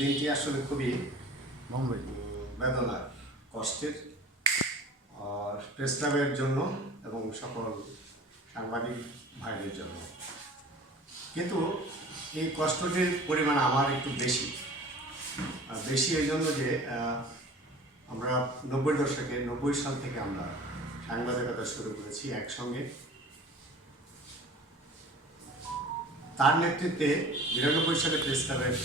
দিনটি আসলে খুবই বেদনার, কষ্টের আর প্রেস ক্লাবের জন্য এবং সকল সাংবাদিক ভাইদের জন্য। কিন্তু এই কষ্টটির পরিমাণ আমার একটু বেশি। বেশি এই জন্য যে আমরা নব্বই দশকে, নব্বই সাল থেকে আমরা সাংবাদিকতা শুরু করেছি একসঙ্গে। তার নেতৃত্বে বিরানব্বই সালে প্রেস ক্লাবের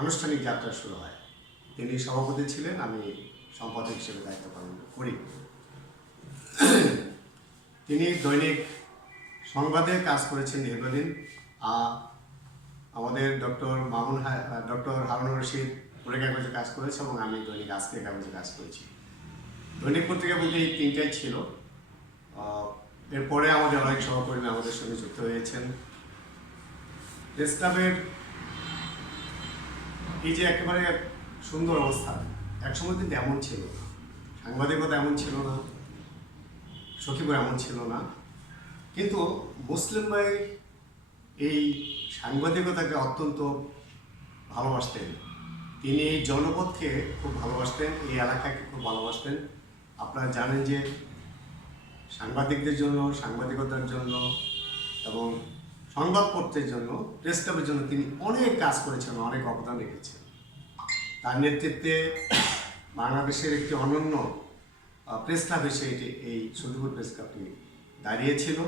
আনুষ্ঠানিক যাত্রা শুরু হয়। তিনি সভাপতি ছিলেন, আমি সম্পাদক হিসেবে দায়িত্ব পালন করি। তিনি দৈনিক সংবাদে কাজ করেছেন দীর্ঘদিন। আমাদের ডক্টর মামুন ডক্টর হারুন রশিদ পরে কাগজে কাজ করেছে এবং আমি দৈনিক আজকের কাগজে কাজ করেছি। দৈনিক পত্রিকা বলতে এই তিনটাই ছিল। এরপরে আমাদের অনেক সহকর্মী আমাদের সঙ্গে যুক্ত হয়েছেন। প্রেস ক্লাবের এই যে একেবারে সুন্দর অবস্থা। একসময় কিন্তু এমন ছিল সাংবাদিকতা এমন ছিল না। সখীপুর এমন ছিল না। কিন্তু মুসলিম ভাই এই সাংবাদিকতাকে অত্যন্ত ভালোবাসতেন। তিনি এই জনপদকে খুব ভালোবাসতেন, এই এলাকাকে খুব ভালোবাসতেন। আপনারা জানেন যে সাংবাদিকদের জন্য, সাংবাদিকতার জন্য এবং সংবাদপত্রের জন্য, প্রেস ক্লাবের জন্য তিনি অনেক কাজ করেছেন, অনেক অবদান রেখেছেন। তার নেতৃত্বে বাংলাদেশের একটি অনন্য প্রেস ক্লাব হিসেবে এই সন্দীপুর প্রেস ক্লাবটি দাঁড়িয়েছিল।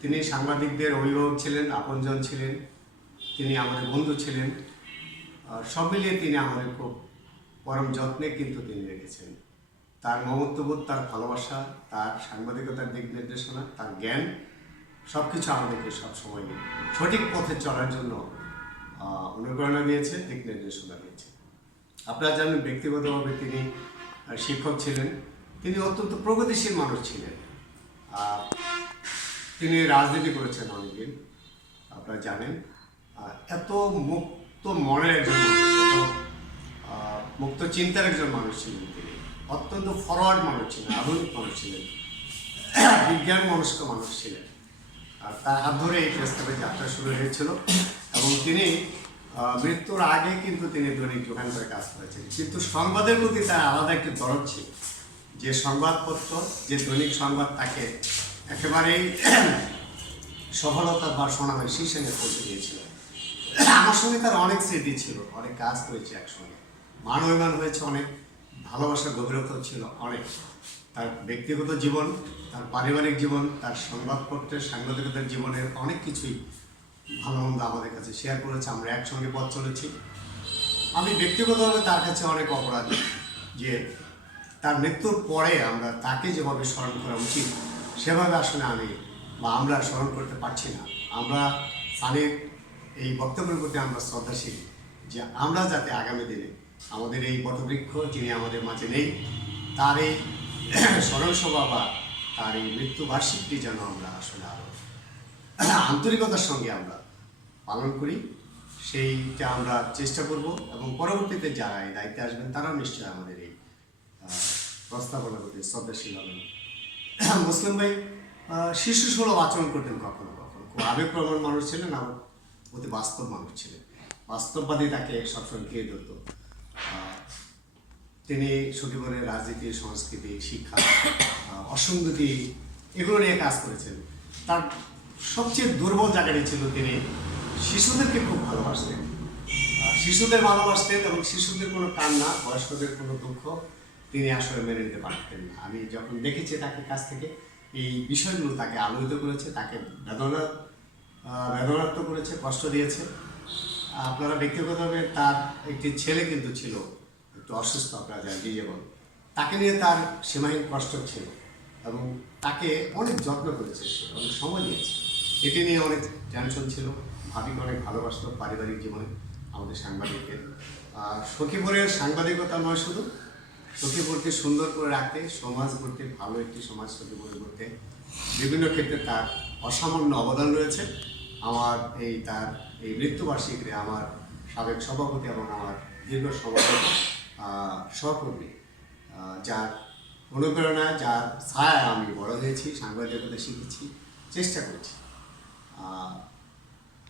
তিনি সাংবাদিকদের অভিভাবক ছিলেন, আপনজন ছিলেন, তিনি আমাদের বন্ধু ছিলেন। সব মিলিয়ে তিনি আমাদের খুব পরম যত্নে কিন্তু তিনি রেখেছেন। তার মমত্ববোধ, তার ভালোবাসা, তার সাংবাদিকতার দিক নির্দেশনা, তার জ্ঞান সব কিছু আমাদেরকে সবসময় সঠিক পথে চলার জন্য অনুপ্রেরণা দিয়েছে দিক নির্দেশনা দিয়েছে আপনারা জানেন, ব্যক্তিগতভাবে তিনি শিক্ষক ছিলেন। তিনি অত্যন্ত প্রগতিশীল মানুষ ছিলেন। তিনি রাজনীতি করেছেন অনেকদিন, আপনারা জানেন। এত মুক্ত মনের একজন মানুষ মুক্ত চিন্তার একজন মানুষ ছিলেন তিনি। অত্যন্ত ফরওয়ার্ড মানুষ ছিলেন, আধুনিক মানুষ ছিলেন। বিজ্ঞান মনস্ক মানুষ ছিলেন। আর তার হাত ধরে এই প্রস্তাবের যাত্রা শুরু হয়েছিল। এবং তিনি মৃত্যুর আগে কিন্তু তিনি দৈনিক যোগান করে কাজ করেছেন। কিন্তু সংবাদের প্রতি তার আলাদা একটি দরদ ছিল। যে সংবাদপত্র, যে দৈনিক সংবাদ তাকে একেবারেই সফলতা বা সুনামের শীর্ষে পৌঁছে দিয়েছিল। আমার সঙ্গে তার অনেক স্মৃতি ছিল, অনেক কাজ করেছে একসঙ্গে। মান অভিমান হয়েছে অনেক ভালোবাসার গভীরতাও ছিল অনেক। তার ব্যক্তিগত জীবন, তার পারিবারিক জীবন, তার সংবাদপত্রের, সাংবাদিকতার জীবনের অনেক কিছুই ভালো মন্দ আমাদের কাছে শেয়ার করেছে, আমরা একসঙ্গে পথ চলেছি। আমি ব্যক্তিগতভাবে তার কাছে অনেক অপরাধী, যে তার মৃত্যুর পরে আমরা তাকে যেভাবে স্মরণ করা উচিত, সেভাবে আসলে আমি বা আমরা স্মরণ করতে পারছি না। আমরা সানির এই বক্তব্যের প্রতি আমরা শ্রদ্ধাশীল, যে আমরা যাতে আগামী দিনে আমাদের এই বটবৃক্ষ যিনি আমাদের মাঝে নেই, তার এই স্মরণ সভা বা তার এই মৃত্যুবার্ষিকটি যেন আমরা আসলে আরও আন্তরিকতার সঙ্গে আমরা পালন করি, সেইটা আমরা চেষ্টা করব এবং পরবর্তীতে যারা এই দায়িত্বে আসবেন, তারাও নিশ্চয়ই আমাদের এই প্রস্তাবনা করতে শ্রদ্ধাশীল হবেন। মুসলিম ভাই শিশু সুলভ আচরণ করতেন কখনো কখনো? খুব আবেগপ্রবণ মানুষ ছিলেন আবার অতি বাস্তব মানুষ ছিলেন। বাস্তববাদী তাকে সবসময় ঘিরে ধরত। তিনি সখীবনের রাজনীতি, সংস্কৃতি, শিক্ষা অসঙ্গতি, এগুলো নিয়ে কাজ করেছেন। তার সবচেয়ে দুর্বল জায়গাটি ছিল তিনি শিশুদেরকে খুব ভালোবাসতেন। শিশুদের ভালোবাসতেন এবং শিশুদের কোনো কান্না, বয়স্কদের কোনো দুঃখ তিনি আসলে মেনে নিতে পারতেন না। আমি যখন দেখেছি তাকে কাছ থেকে, এই বিষয়গুলো তাকে আলোকিত করেছে, তাকে বেদনা বেদনার্থ করেছে, কষ্ট দিয়েছে। আপনারা ব্যক্তিগতভাবে তার একটি ছেলে কিন্তু ছিল, একটু অসুস্থ আপনারা জানেন জীবন তাকে নিয়ে তার সীমাহীন কষ্ট ছিল এবং তাকে অনেক যত্ন করেছে অনেক সময় দিয়েছে এটি নিয়ে অনেক টেনশন ছিল। ভাবিকে অনেক ভালোবাসত পারিবারিক জীবনে, আমাদের সাংবাদিকদের আর সখীপুরের সাংবাদিকতা নয় শুধু, সখীপুরকে সুন্দর করে রাখতে, সমাজ গড়তে, ভালো একটি সমাজ সখীপুরে গড়তে বিভিন্ন ক্ষেত্রে তার অসামান্য অবদান রয়েছে। আমার এই তার এই মৃত্যুবার্ষিকীতে আমার সাবেক সভাপতি এবং আমার দীর্ঘ সভাপতি সহকর্মী যার অনুপ্রেরণায় যার ছায়ায় আমি বড় হয়েছি, সাংবাদিকতা শিখেছি, চেষ্টা করছি।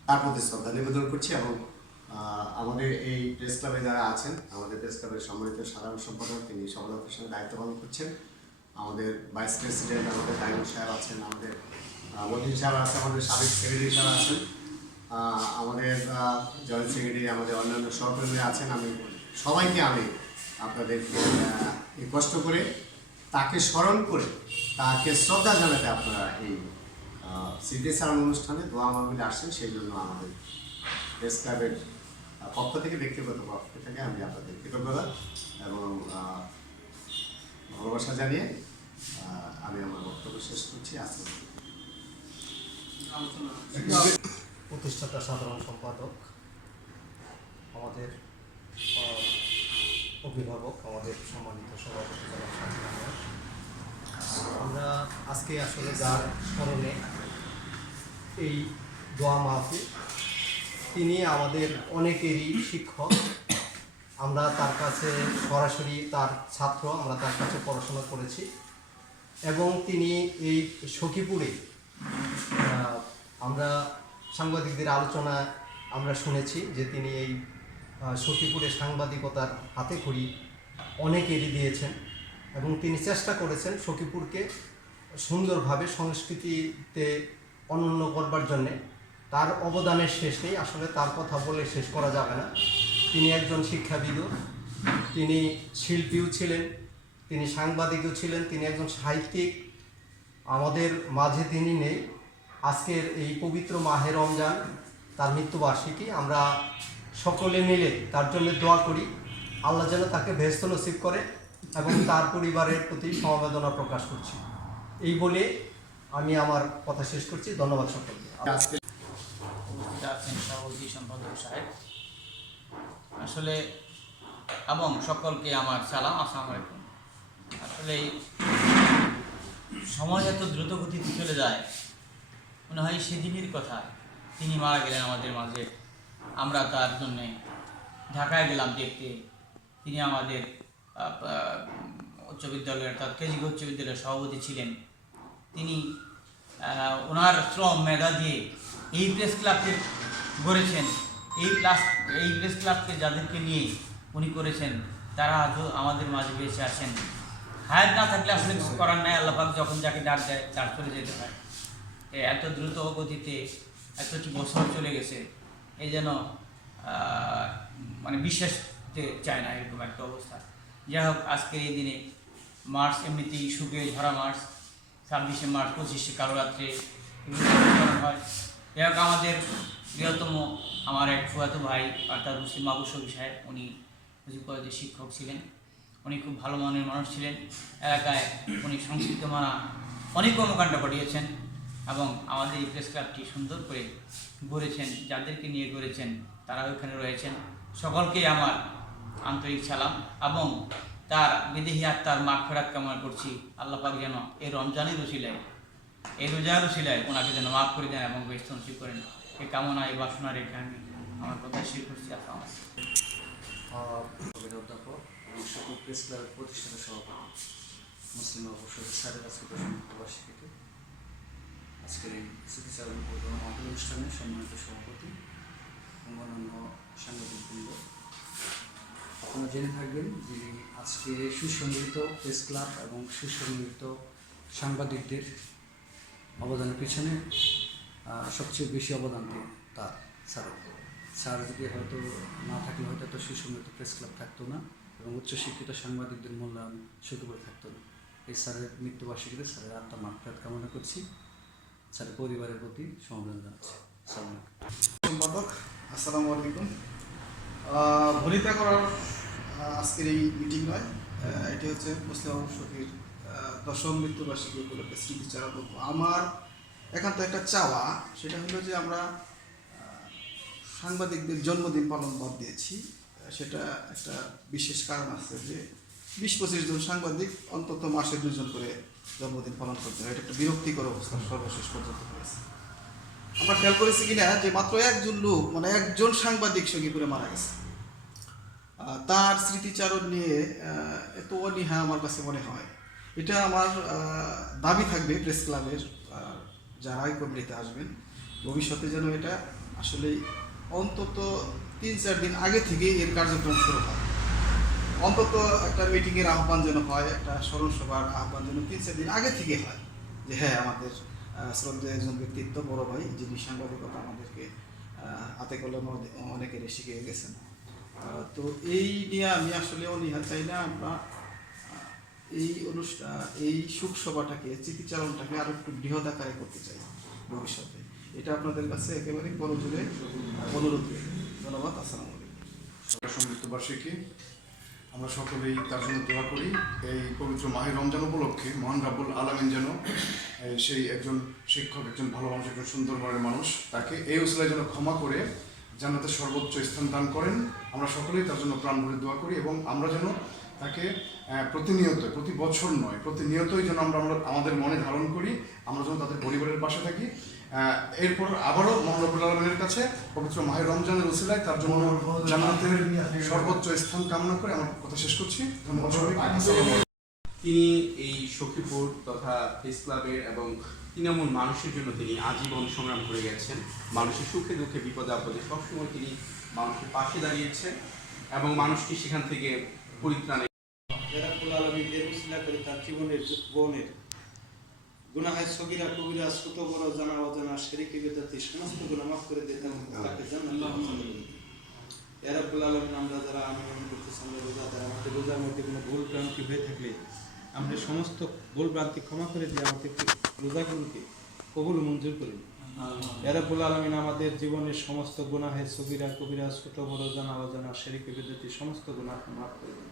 প্রতি শ্রদ্ধা নিবেদন করছি এবং আমাদের এই প্রেস ক্লাবে যারা আছেন, আমাদের প্রেস ক্লাবের সম্মানিত সাধারণ সম্পাদক তিনি সফলতার সঙ্গে দায়িত্ব পালন করছেন। আমাদের ভাইস প্রেসিডেন্ট আমাদের ডায়মন্ড সাহেব আছেন, আমাদের মতিন সাহেব আছে আমাদের সাবেক সেক্রেটারি সাহেব আছেন আমাদের জয়েন্ট সেক্রেটারি, আমাদের অন্যান্য সহকর্মীরা আছেন। আমি সবাইকে আমি আপনাদেরকে কষ্ট করে তাকে স্মরণ করে তাকে শ্রদ্ধা জানাতে আপনারা এই স্মৃতিচারণ অনুষ্ঠানে দোয়া মাহবিল আসছেন, সেই জন্য আমাদের প্রেস ক্লাবের পক্ষ থেকে, ব্যক্তিগত পক্ষ থেকে আমি আপনাদের কৃতজ্ঞতা এবং ভালোবাসা জানিয়ে আমি আমার বক্তব্য শেষ করছি। আজকে প্রতিষ্ঠাতা সাধারণ সম্পাদক, আমাদের অভিভাবক, আমাদের সম্মানিত সভাপতি আমরা আজকে আসলে যার স্মরণে এই দোয়া মাহফিল। তিনি আমাদের অনেকেরই শিক্ষক। আমরা তার কাছে সরাসরি তার ছাত্র, আমরা তার কাছে পড়াশোনা করেছি। এবং তিনি এই সখীপুরে আমরা সাংবাদিকদের আলোচনা আমরা শুনেছি যে তিনি এই সখীপুরে সাংবাদিকতার হাতে খড়ি অনেক এড়িয়ে দিয়েছেন। এবং তিনি চেষ্টা করেছেন সখীপুরকে সুন্দরভাবে সংস্কৃতিতে অনন্য করবার জন্যে। তার অবদানের শেষ নেই আসলে তার কথা বলে শেষ করা যাবে না। তিনি একজন শিক্ষাবিদও তিনি শিল্পীও ছিলেন, তিনি সাংবাদিকও ছিলেন, তিনি একজন সাহিত্যিক। আমাদের মাঝে তিনি নেই। আজকের এই পবিত্র মাহে রমজান, তার মৃত্যুবার্ষিকী, আমরা সকলে মিলে তার জন্য দোয়া করি। আল্লাহ যেন তাকে ভেস্ত নসিব করে এবং তার পরিবারের প্রতি সমবেদনা প্রকাশ করছি। এই বলে আমি আমার কথা শেষ করছি ধন্যবাদ সকলকে। আজকে আছেন সভাপতি সম্পাদক সাহেব। আসলে এবং সকলকে আমার সালাম আসসালামু আলাইকুম। আসলে এই সময় এত দ্রুত গতিতে চলে যায় মনে হয় সেদিনের কথা। তিনি মারা গেলেন আমাদের মাঝে। আমরা তার জন্যে ঢাকায় গেলাম দেখতে। তিনি আমাদের আহ, আহ, উচ্চ বিদ্যালয়ের অর্থাৎ কেজি উচ্চ বিদ্যালয়ের সভাপতি ছিলেন। তিনি ওনার শ্রম মেধা দিয়ে এই প্রেস ক্লাবকে গড়েছেন। এই ক্লাস এই প্রেস ক্লাবকে যাদেরকে নিয়ে উনি করেছেন, তারা আজও আমাদের মাঝে বেঁচে আছেন। হায়াত না থাকলে আসলে কিছু করার নাই আল্লাপাক যখন যাকে ডাক দেয়, তার চলে যেতে হয়। এত দ্রুত গতিতে এতটি বছর চলে গেছে এই যেন মানে বিশ্বাস চায় না, এরকম একটা অবস্থা। যাই হোক, আজকের এই দিনে মার্চ এমনিতেই সুখে ঝরা মার্চ। ছাব্বিশে মার্চ, পঁচিশে কালো রাত্রে হয়। হোক, আমাদের বৃহত্তম আমার এক ফুয়াতো ভাই, অর্থাৎ মুসলিম আবু শফি সাহেব, উনি মুজিব কলেজের শিক্ষক ছিলেন। উনি খুব ভালো মানের মানুষ ছিলেন। এলাকায় উনি সংস্কৃত মানা অনেক কর্মকাণ্ড ঘটিয়েছেন এবং আমাদের এই প্রেস ক্লাবটি সুন্দর করে গড়েছেন, যাদেরকে নিয়ে গড়েছেন তারা ওইখানে রয়েছেন। সকলকে আমার আন্তরিক সালাম এবং তার বিদেহী আত্মার মাঠ ফেরাত কামনা করছি। আল্লাহ পাক যেন এই রমজানের রসিলায় এই রোজার রসিলায় ওনাকে যেন মাফ করে দেন এবং বেশ নসিব করেন। এই কামনা, এই বাসনা রেখে আমি আমার কথা শেষ করছি। কবির অধ্যাপক প্রেস ক্লাবের প্রতিষ্ঠাতা সভাপতি মুসলিম অবসর আজকে আজকের এই স্মৃতিচারণ অনুষ্ঠানে সম্মানিত সভাপতি অন্যান্য সাংবাদিকবৃন্দ আপনারা জেনে থাকবেন যে আজকে সুসংগঠিত প্রেস ক্লাব এবং সুসংগঠিত সাংবাদিকদের অবদানের পিছনে সবচেয়ে বেশি অবদান দিয়ে তার স্যারের স্যার যদি হয়তো না থাকলে হয়তো একটা সুসংগঠিত প্রেস ক্লাব থাকতো না এবং উচ্চশিক্ষিত সাংবাদিকদের মূল্যায়ন শুরু করে থাকতো না। এই স্যারের মৃত্যুবার্ষিকীতে স্যারের আত্মা মাফিয়াত কামনা করছি। স্যারের পরিবারের প্রতি সমবেদনা জানাচ্ছি। সম্পাদক, আসসালামু আলাইকুম। ভনিতা করার আজকের এই মিটিং নয়। এটি হচ্ছে মুসলিম শফির দশম মৃত্যুবার্ষিকী উপলক্ষে স্মৃতিচারণ করব। আমার একান্ত একটা চাওয়া, সেটা হলো যে আমরা সাংবাদিকদের জন্মদিন পালন বাদ দিয়েছি। সেটা একটা বিশেষ কারণ আছে যে বিশ পঁচিশ জন সাংবাদিক অন্তত মাসে দুজন করে জন্মদিন পালন করতে হয়। এটা একটা বিরক্তিকর অবস্থা সর্বশেষ পর্যন্ত হয়েছে। আমরা খেয়াল করেছি কিনা যে মাত্র একজন লোক মানে একজন সাংবাদিক সঙ্গীপুরে মারা গেছে। তার স্মৃতিচারণ নিয়ে এত অনীহা আমার কাছে মনে হয়। এটা আমার দাবি থাকবে প্রেস ক্লাবের যারাই কমিটিতে আসবেন। ভবিষ্যতে যেন এটা আসলে অন্তত তিন চার দিন আগে থেকে এর কার্যক্রম শুরু হয়। অন্তত একটা মিটিংয়ের আহ্বান যেন হয়, একটা স্মরণ সভার আহ্বান যেন তিন চার দিন আগে থেকে হয়, যে হ্যাঁ আমাদের আহ, শ্রদ্ধেয় একজন ব্যক্তিত্ব বড় ভাই যিনি সাংবাদিকতা আমাদেরকে হাতে কলমে অনেকেরই শিখিয়ে গেছেন। তো এই নিয়ে আমি আসলে অনীহা চাই না আমরা এই অনুষ্ঠান এই সুখ সভাটাকে চিকিৎসালনটাকে আরও একটু বৃহৎ আকারে করতে চাই ভবিষ্যতে। এটা আপনাদের কাছে একেবারে বড় জুড়ে অনুরোধ। ধন্যবাদ আসসালামু আলাইকুম। সমৃদ্ধ বার্ষিকী আমরা সকলেই তার জন্য দোয়া করি, এই পবিত্র মাহের রমজান উপলক্ষে মহান রাব্বুল আলমিন যেন সেই একজন শিক্ষক, একজন ভালো মানুষ, একজন সুন্দর মনের মানুষ, তাকে এই উসলায় যেন ক্ষমা করে জান্নাতের সর্বোচ্চ স্থান দান করেন। আমরা সকলেই তার জন্য প্রাণ ভরে দোয়া করি এবং আমরা যেন তাকে প্রতিনিয়ত, প্রতি বছর নয়, প্রতিনিয়তই যেন আমরা, আমাদের মনে ধারণ করি, আমরা যেন তাদের পরিবারের পাশে থাকি। এরপর আবারও মহানবুল আলমের কাছে পবিত্র মাহের রমজানের উসিলায় তার জন্য জান্নাতের সর্বোচ্চ স্থান কামনা করে আমার কথা শেষ করছি। ধন্যবাদ। তিনি এই সখীপুর তথা প্রেস ক্লাবের এবং তৃণমূল মানুষের জন্য তিনি আজীবন সংগ্রাম করে গেছেন। মানুষের সুখে দুঃখে বিপদে আপদে সবসময় তিনি মানুষের পাশে দাঁড়িয়েছেন এবং মানুষকে সেখান থেকে পরিত্রাণে করে তার জীবনের জীবনের গুনাহের সগীরা কবিরা ছোট বড় জানা অজানা শেরিকি বেদাতি সমস্ত গুনাহ মাফ করে দিয়ে তাকে ইয়া রাব্বুল আলামিন আমরা যারা আন্দোলন করতেছি আমরা রোজাদার আমাদের রোজার মধ্যে কোনো ভুল ভ্রান্তি হয়ে থাকলে আমরা সমস্ত ভুল ভ্রান্তি ক্ষমা করে দিয়ে আমাদের রোজাগুলোকে কবুল মঞ্জুর করি। রাব্বুল আলামিন আমাদের জীবনের সমস্ত গুনাহের সগীরা কবিরা ছোট বড় জানা অজানা শেরিকি বেদাতি সমস্ত গুনাহ মাফ করে দেন।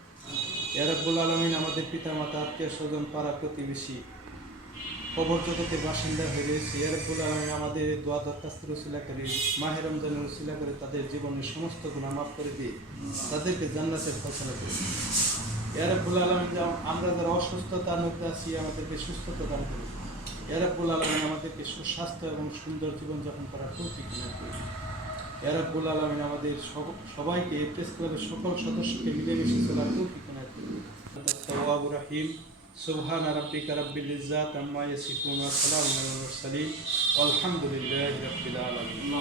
ইয়ারব্বুল আলমিন আমাদের পিতা মাতা আত্মীয় স্বজন পাড়া প্রতিবেশী অবরজগতের বাসিন্দা হয়ে রয়েছি এরকুল আলমে আমাদের দোয়া দরখাস্ত রসিলা করে মাহের রমজানের রসিলা করে তাদের জীবনের সমস্ত গুণা মাফ করে দিয়ে তাদেরকে জান্নাতের ফসলা করে। এরকুল আলম আমরা যারা অসুস্থতা মধ্যে আছি, আমাদেরকে সুস্থতা দান করে। এরকুল আলমিন আমাদেরকে সুস্বাস্থ্য এবং সুন্দর জীবনযাপন করার তৌফিক দান করে। এরকুল আলমিন আমাদের সবাইকে প্রেস ক্লাবের সকল সদস্যকে মিলেমিশে চলার তৌফিক দান করে। রাহিম। سبحان ربك رب العزة عما يصفون والسلام على المرسلين والحمد لله رب العالمين.